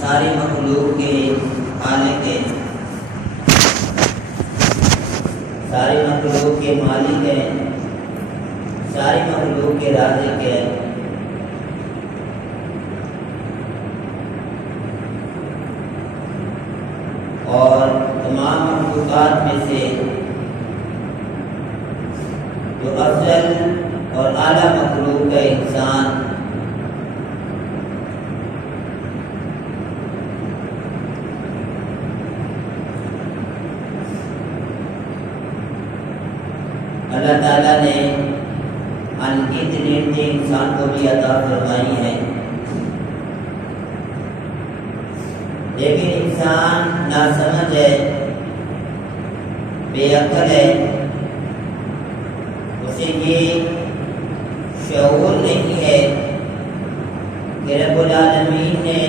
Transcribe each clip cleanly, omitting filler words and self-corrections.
ساری مخلوق کے خالق ہیں، ساری مخلوق کے مالک ہیں، ساری مخلوق کے رازق ہیں۔ اور تمام مخلوقات میں سے جو افضل اور اعلیٰ مخلوق ہے انسان، اللہ تعالیٰ نے انگنت نعمتیں انسان کو بھی عطا فرمائی ہیں، لیکن انسان ناسمجھ ہے، بے عقل ہے، اسے یہ شعور نہیں ہے کہ رب العالمین نے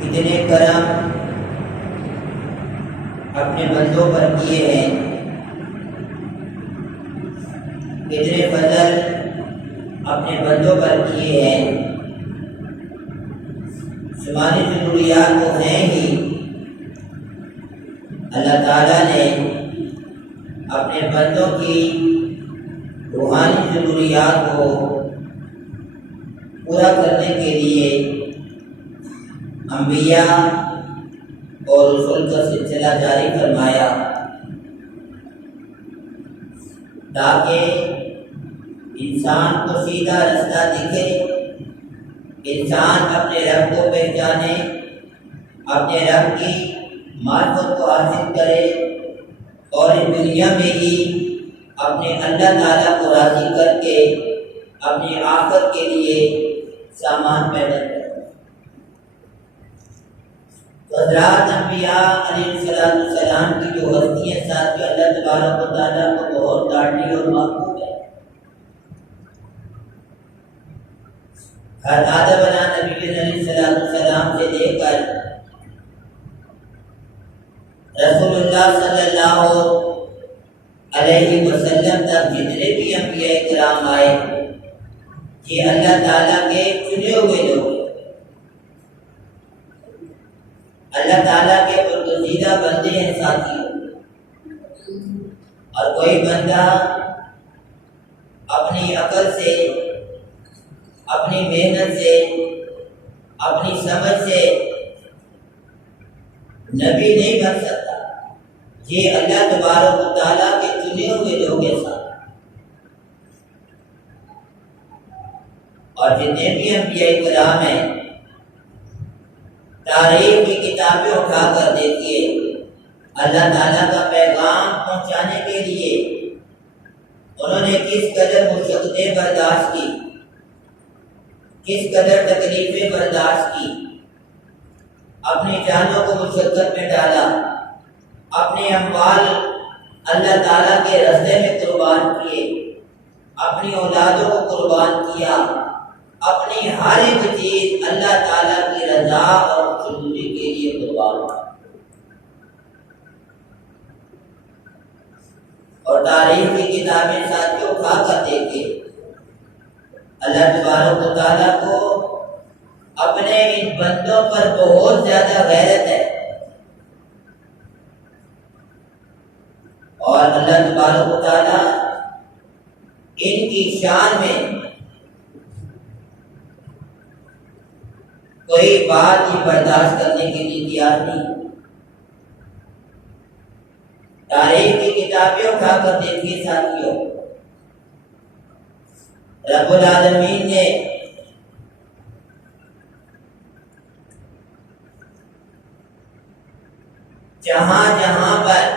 کتنے کرم اپنے بندوں پر کیے ہیں، کتنے فضل اپنے بندوں پر کیے ہیں۔ شمالی ضروریات تو ہیں ہی، اللہ تعالیٰ نے اپنے بندوں کی روحانی ضروریات کو پورا کرنے کے لیے انبیاء اور رسول کا سلسلہ جاری فرمایا، تاکہ انسان کو سیدھا رستہ دکھے، انسان اپنے رب کو پہچانے، اپنے رب کی معرفت کو حاصل کرے اور اس دنیا میں ہی اپنے اللہ تعالیٰ کو راضی کر کے اپنی آخرت کے لیے سامان پیدا کرے۔ حضرات انبیاء علیہ السلام کی جو ہستیاں ساتھ اللہ تبارک و تعالیٰ کو بہت لاڈلی اور محبوب ہے۔ ہر آدم نبی علیہ السلام سے لے کر رسول اللہ صلی اللہ علیہ وسلم تک جتنے بھی انبیاء کرام آئے، یہ اللہ تعالیٰ کے چنے ہوئے لوگ، اللہ تعالیٰ کے برگزیدہ بندے ہیں ساتھیوں۔ اور کوئی بندہ اپنی عقل سے، اپنی محنت سے، اپنی سمجھ سے نبی نہیں بن سکتا، یہ اللہ تبارک و تعالیٰ کے چنے ہوئے لوگ ہیں ساتھ۔ اور جتنے بھی انبیاء کرام ہیں، تاریخ کی کتابیں اٹھا کر دیکھیے، اللہ تعالیٰ کا پیغام پہنچانے کے لیے انہوں نے کس قدر مشقتیں برداشت کی، کس قدر تکلیفیں برداشت کی، اپنی جانوں کو مشقت میں ڈالا، اپنے اموال اللہ تعالیٰ کے راستے میں قربان کیے، اپنی اولادوں کو قربان کیا، اپنی ہر ایک چیز اللہ تعالیٰ کی رضا اور خوشنودی کے لیے قربان کی۔ اور تاریخ کی کتابیں ساتھیوں اٹھا کر دیکھے، اللہ تبارک و تعالیٰ کو اپنے ان بندوں پر بہت زیادہ غیرت ہے، اور اللہ تبارک و تعالیٰ ان کی شان میں کوئی بات ہی برداشت کرنے کے لیے تیار نہیں۔ تاریخ کی کتابیں اٹھا کر دیکھیے ساتھیوں، رب العالمین نے جہاں جہاں پر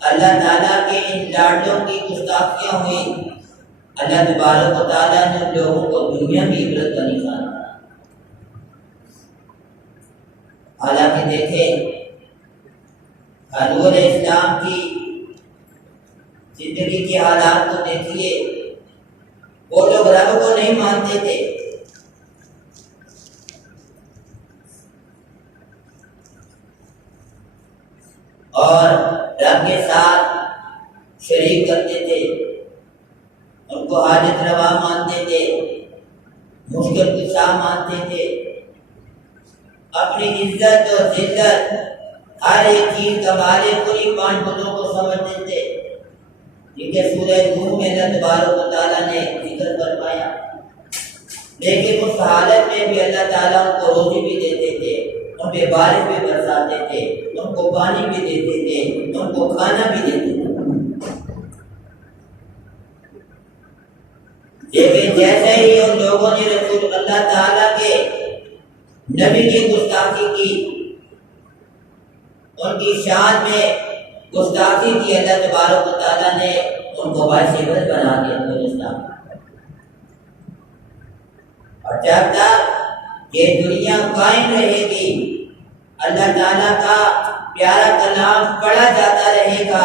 اللہ تعالیٰ کے ان لاڈلوں کی گستاخیاں ہوئی، اللہ تبارک و تعالیٰ نے لوگوں کو دنیا میں عبرت کا نشان بنایا۔ حالانکہ دیکھیں، حضور علیہ السلام کی زندگی کے حالات کو دیکھیے، وہ لوگ رب کو نہیں مانتے تھے، اور رب کے ساتھ شریک کرتے تھے، ان کو حاجت روا مانتے تھے، مشکل کشا مانتے تھے، اپنی عزت اور ذلت ہر ایک چیز کا مالک انہیں 5 بتوں کو سمجھتے تھے جن کے سورہ نوح میں اللہ تبارک و تعالیٰ نے ذکر فرمایا. لیکن اس حالت میں بھی اللہ تعالیٰ ان کو روزی بھی دیتے تھے، ان پہ بارش بھی برساتے تھے، ان کو پانی بھی دیتے تھے، ان کو کھانا بھی دیتے تھے. لیکن جیسے ہی ان لوگوں نے رسول اللہ تعالیٰ کے نبی کی گستاخی کی، ان کی شان میں گستاخی کی، اللہ تبارک و تعالیٰ نے ان کو باعث عبرت بنا دیا. اور جب تک یہ دنیا قائم رہے گی، اللہ تعالیٰ کا پیارا کلام پڑھا جاتا رہے گا،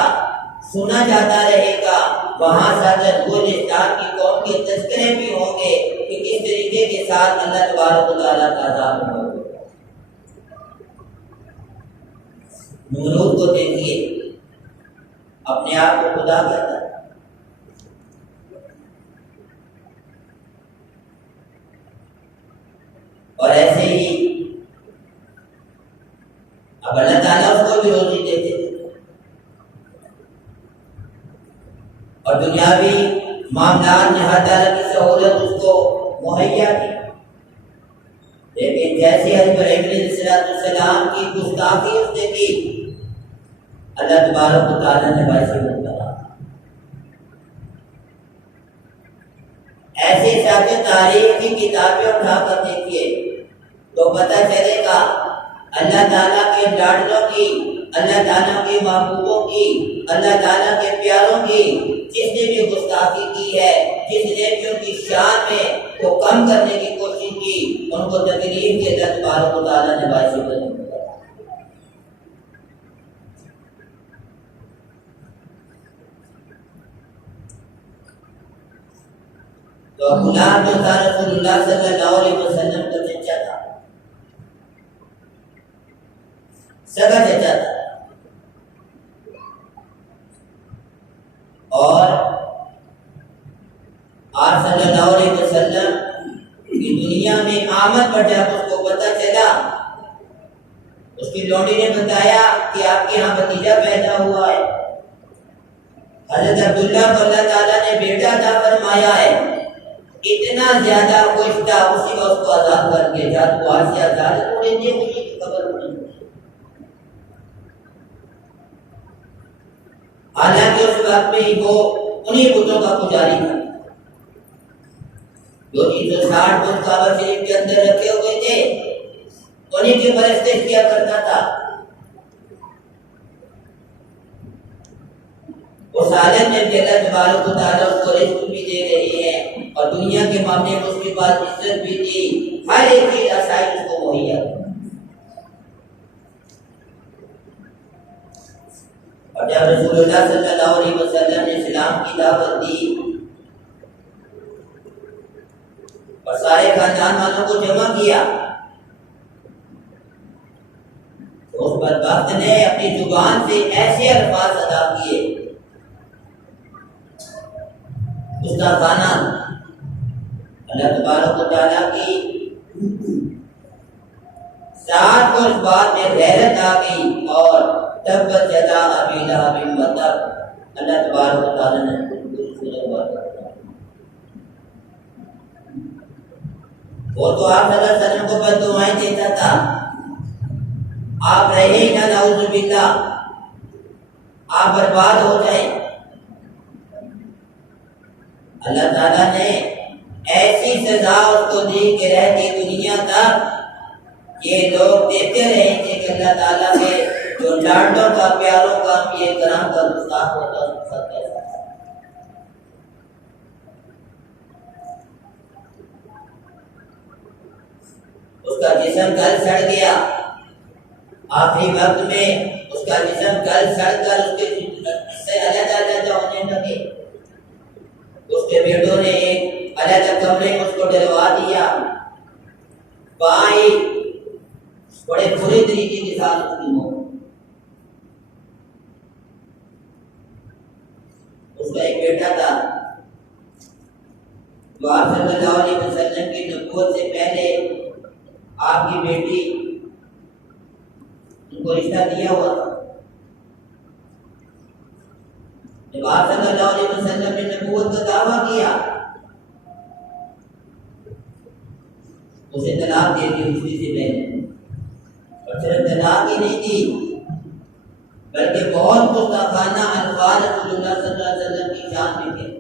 سنا جاتا رہے گا، وہاں سے حضرت گلستان کی قوم کے تذکرے بھی ہوں گے کہ کس طریقے کے ساتھ اللہ تبارک و تعالیٰ کا عذاب ہوگا. نمرود کو دیکھیے، اپنے آپ کو خدا کہتا ہے. اور ایسے ہی اب اللہ تعالیٰ اس کو بھی روزی دیتے تھے اور دنیاوی معاملات میں ہر طرح کی سہولت اس کو مہیا کی. لیکن جیسے حضرت علیہ السلام کی گستاخی اس نے کی، اللہ تبارک و تعالیٰ نے باعث عبرت کرا. ایسی ساتھ تاریخ کی کتابیں اٹھا کر دیکھیے تو پتہ چلے گا اللہ تعالیٰ کے لاڈلوں کی، اللہ تعالیٰ کے محبوبوں کی، اللہ تعالیٰ کے پیاروں کی جس نے بھی گستاخی کی ہے، جس نے بھی ان کی شان میں کو کم کرنے کی کوشش کی، ان کو تکلیف کے اللہ تبارک و تعالیٰ نے باعث عبرت کیا. تو غلام جو تھا رسول اللہ صلی اللہ علیہ وسلم کا چچا تھا، سگا چچا تھا، اور آپ صلی اللہ علیہ وسلم کی دنیا میں آمد پر جب اس کو پتہ چلا، اس کی لونڈی نے بتایا کہ آپ کے یہاں بھتیجا پیدا ہوا ہے. حضرت عبداللہ کو اللہ تعالیٰ نے بیٹا عطا فرمایا ہے. اتنا زیادہ خوش تھا، اسی وقت کو آزاد کر کے جات کو آج سے آزاد ہونے دے مجھے خبر نہیں. حالانکہ اس وقت میں وہ انہی بتوں کا پجاری تھا جو 360 بت کعبہ شریف کے اندر رکھے ہوئے تھے، انہی کی پرستش کیا کرتا تھا. اس حالت میں کہ اللہ تبارک و تعالیٰ اس کو رزق بھی دے رہی ہے اور دنیا کے معاملے میں اس کے پاس عزت بھی دی، ہر ایک چیز آسائش اس کو مہیا. اور جب رسول اللہ صلی اللہ علیہ وسلم نے اسلام کی دعوت دی اور سارے خاندان والوں کو جمع کیا، تو اس بدبخت نے اپنی زبان سے ایسے الفاظ ادا کیے، اس کا گانا اللہ تبارک و تعالیٰ کی ساتھ کو اس بات میں غیرت آ گئی اور تبت یدا ابی لہب وتب، اللہ تبارک و تعالیٰ نے وہ تو آپ صلی اللہ علیہ وسلم کو بد دعائیں دیتا تھا، آپ رہے نہ نعوذ باللہ، آپ برباد ہو جائیں. اللہ تعالیٰ نے ایسی سزا اس کو دی کہ رہتی دنیا تک یہ لوگ دیکھتے رہے تھے کہ اللہ تعالیٰ کے جو لاڈلوں کا پیاروں کا یہ کرام کا گستاخ ہوتا ہے. اس کا جسم گل سڑ گیا، آخری وقت میں اس کا جسم گل سڑ کر اس کے سے علیحدہ ہونے لگے. اس کے بیٹوں نے ایک علیحدہ کمرے میں اس کو ڈلوا دیا، پائی بڑے بری طریقے کے ساتھ اس کی موت. اس کا ایک بیٹا تھا جو آپ صلی اللہ علیہ وسلم کی نبوت سے پہلے آپ کی بیٹی کو رشتہ دیا ہوا تھا۔ جب آپ صلی اللہ علیہ وسلم نے نبوت کا دعویٰ کیا، اسے طلاق دے دی دوسری سے پہلے، اور صرف طلاق ہی نہیں دی بلکہ بہت گستاخانہ الفاظ رسول اللہ صلی اللہ علیہ وسلم کی شان میں تھے۔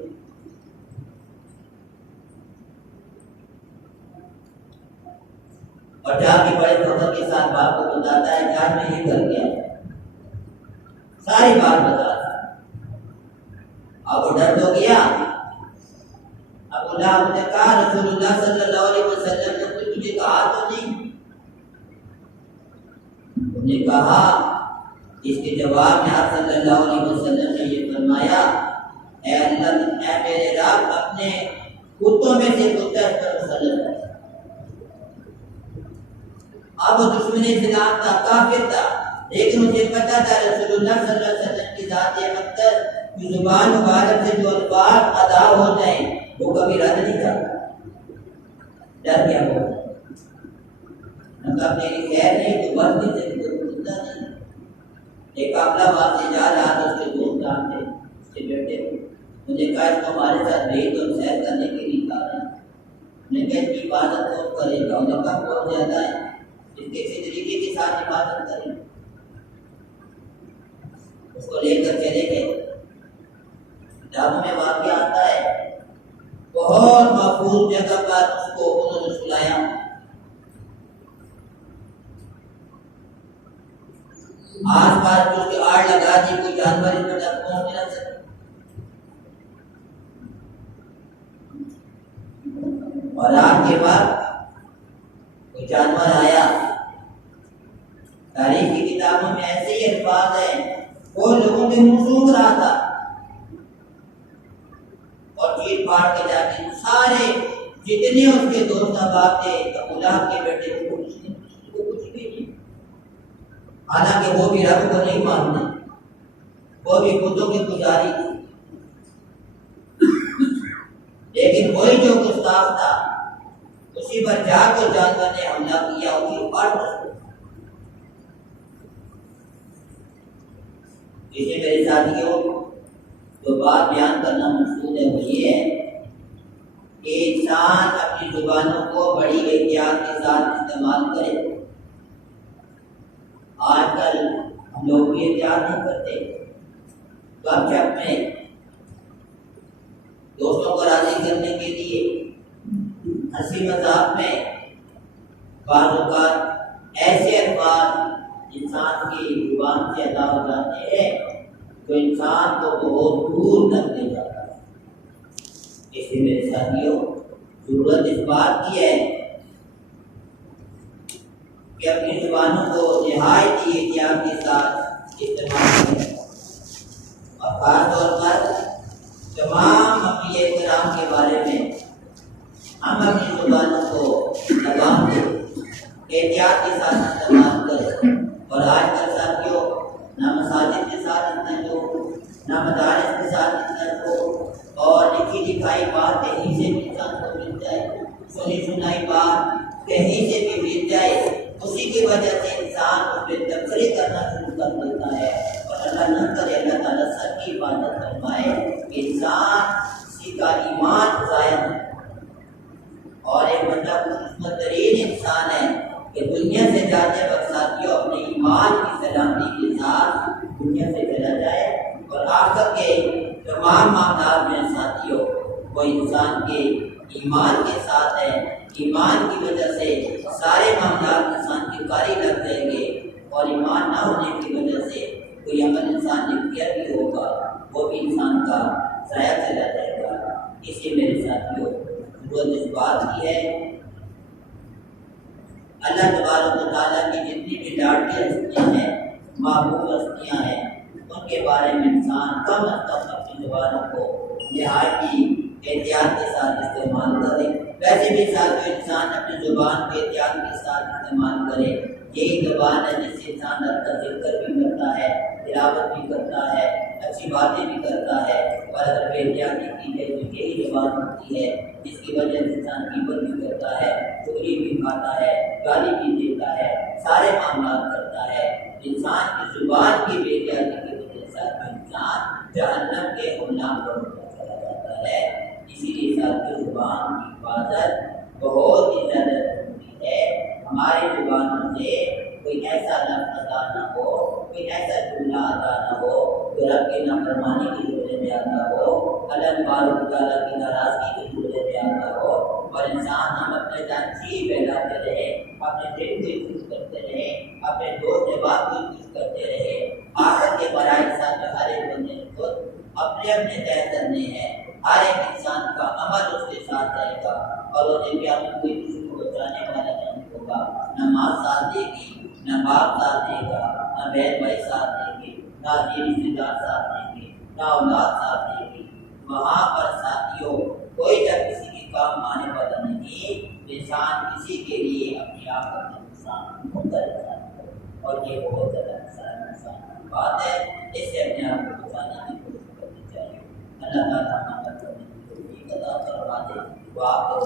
اور جا کے بڑے فخر کے ساتھ باپ کو بتاتا ہے کہ آج میں یہ کر گیا، ساری بات بتا دی۔ اب وہ ڈر تو گیا، اب اللہ نے کہا رسول اللہ صلی اللہ علیہ وسلم نے تجھے کہا تو نہیں؟ انہوں نے کہا، اس کے جواب میں آپ صلی اللہ علیہ وسلم نے یہ فرمایا، اے اللہ، اے میرے رب، اپنے کتوں میں سے کتا اس پر مسلط ہے۔ اب وہ دشمن اسلام تھا، کافر تھا، لیکن مجھے پتا تھا رسول اللہ صلی اللہ علیہ وسلم کی ذات اقدس کی زبان مبارک سے جو الفاظ ادا ہو جائیں وہ کبھی رد نہیں کرتا۔ ڈر کیا ہوگا؟ میری خیر نہیں تو بس نہیں سے زندہ نہیں۔ ایک قافلہ وہاں سے جا رہا تھا، اس کے دوست تھے، اس کے بیٹے، مجھے کہا اس کو ہمارے ساتھ نہیں تو سیر کرنے کے لیے کہا رہے ہیں۔ میں نے کہا اس کی حفاظت کون کرے گا؟ انہوں نے کہا بہت زیادہ ہے، اس کے اسی طریقے کے ساتھ حفاظت کریں۔ اس کو لے کر چلے گئے۔ کتابوں میں واقعہ آتا ہے، بہت محفوظ جگہ پر اس کو انہوں نے سلایا۔ آس پاس اس کی آڑ لگا دی، کوئی جانور اس پر تک پہنچ نہ سکے۔ اور رات کے بعد کوئی جانور آیا۔ تاریخ کی کتابوں میں ایسے ہی الفاظ ہیں، وہ لوگوں کے منہ سونگھ رہا تھا اور چیر پھاڑ کے جا کے سارے جتنے اس کے دوست احباب تھے، ابو لہب کے بیٹے کو کچھ بھی نہیں۔ حالانکہ وہ بھی رب کو نہیں مانتے، وہ بھی بتوں کے پجاری تھے، لیکن وہی جو گستاخ تھا اسی پر جا کر جانور نے حملہ کیا، اسی پر اسے میرے ساتھیوں جو بات بیان کرنا مقصود ہے وہ یہ ہے کہ انسان اپنی زبانوں کو بڑی احتیاط کے ساتھ استعمال کرے۔ آج کل ہم لوگ بھی احتیاط نہیں کرتے، گپ شپ میں دوستوں کو راضی کرنے کے لیے ہنسی مذاق میں بعض اوقات ایسے الفاظ انسان کی زبان سے ادا ہو جاتے ہیں جو انسان کو بہت دور تک لے جاتا ہے۔ اس لیے میرے ساتھیوں، ضرورت اس بات کی ہے کہ اپنی زبانوں کو نہایت ہی احتیاط کے ساتھ استعمال کریں، اور خاص طور پر تمام انبیاء کرام کے بارے میں ہم اپنی زبانوں کو لگام دیں، احتیاط کے ساتھ استعمال کریں۔ اور آج کل ساتھیوں، نہ مساجد کے ساتھ اتنا لوگ، نہ مدارس کے ساتھ اتنا لوگ، اور لکھی لکھائی بات کہیں سے بھی انسان کو مل جائے، سنی سنائی بات کہیں سے بھی مل جائے، اسی کی وجہ سے انسان اس پہ تبصرے کرنا شروع کر دیتا ہے۔ اور اللہ نہ کرے اللہ تعالیٰ سب کی عبادت فرمائے کہ انسان کسی کا ایمان ضائع ہے، اور ایک بندہ خوش قسمت ترین انسان ہے کہ دنیا سے جاتے وقت ساتھیوں اپنے ایمان کی سلامتی کے ساتھ دنیا سے چلا جائے، اور آخر کے تمام معاملات میں ساتھیوں وہ انسان کے ایمان کے ساتھ ہے۔ ایمان کی وجہ سے سارے معاملات انسان کے کاری لگ جائیں گے، اور ایمان نہ ہونے کی وجہ سے کوئی عمل انسان نے کیا بھی ہوگا وہ بھی انسان کا ضائع چلا جائے گا۔ اسی میرے ساتھیوں ضرورت اس بات کی ہے، اللہ تبارک و تعالیٰ کی جتنی بھی لاڈلی ہستیاں ہیں، محبوب ہستیاں ہیں، ان کے بارے میں انسان کم از کم اپنی زبانوں کو نہایت ہی احتیاط کے ساتھ استعمال کرے۔ ویسے بھی ساتھ انسان اپنی زبان کو احتیاط کے ساتھ استعمال کرے، یہی زبان ہے جس سے انسان رب کا ذکر بھی کرتا ہے، تلاوت بھی کرتا ہے، اچھی باتیں بھی کرتا ہے، اور اگر بے احتیاطی کی جائے تو یہی زبان ہوتی ہے جس کی وجہ سے انسان غیبت بھی کرتا ہے، چغلی بھی کھاتا ہے، گالی بھی دیتا ہے، سارے معاملات کرتا ہے۔ انسان کی زبان کی بے احتیاطی کی وجہ سے انسان جہنم کے غلام بنتا چلا جاتا ہے۔ اسی لیے ساتھ زبان کی حفاظت بہت ہی زیادہ ضروری ہے۔ ہماری زبانوں سے کوئی ایسا لفظ ادا نہ ہو، کوئی ایسا جملہ ادا نہ ہو جو رب کی نافرمانی کی جملے میں آتا ہو، اللہ تبارک تعالیٰ کی ناراضگی کی جملے میں آتا ہو، اور انسان ہم اپنے تنظیم پھیلاتے رہے، اپنے دل کو خوش کرتے رہے، اپنے دوست احباب کو خوش کرتے رہے۔ آخر کے برائے انسان کا ہر ایک بندے کو اپنے اپنے طے کرنے ہیں، ہر ایک انسان کا عمل اس کے ساتھ رہے گا، اور وہ دن قیامت کوئی کسی کو بچانے والا نہیں ہوگا۔ نہ ماں ساتھ دے گی، نہ باپ ساتھ دے گا، نہ بہن بھائی ساتھ دیں گے، نہ رشتے دار ساتھ دیں گے، نہ اولاد ساتھ دیں گے۔ وہاں پر ساتھیوں کوئی جب کسی کے کام آنے والا نہیں، انسان کسی کے لیے اپنے آپ کا نقصان ہوتا رہتا ہے، اور یہ بہت زیادہ نقصان کی بات ہے۔ اس سے اپنے آپ کو بچانے کی کوشش کرنی چاہیے۔ اللہ تعالیٰ ہمارا کرنے کی توفیق عطا فرما دے۔ وہ آپ کو